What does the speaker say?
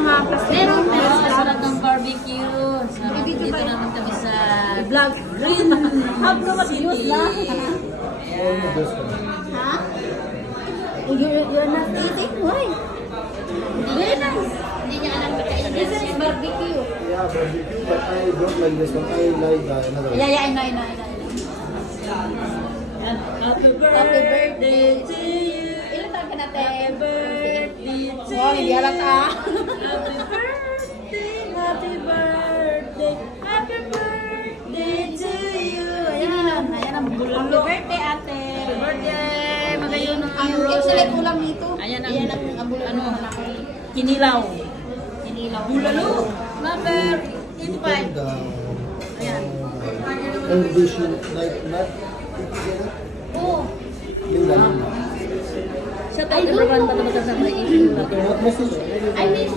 mga plastic. Meron masarap ng barbecue. Dito naman kami sa Vlog. Hablo City. Ha? You're not eating? Why? Very nice. Hindi niya alam ba kayo. This is barbecue. Yeah, barbecue, but I don't like this one. I like another one. Yeah, I know. Happy birthday to you. Ilan taon ka natin? Happy birthday to Oh, hindi alam ka. Happy birthday, happy birthday, happy birthday to you. Ayan ang bulang. Happy birthday, ate. Happy birthday, magayon ng Ang sila kulang nito. Ayan ang ano, kinilaw. Bulalo. Number 85. Ayan. Elevation, not Oh. Lila. Siya tayo everyone pa naman kasama Not message. I mean,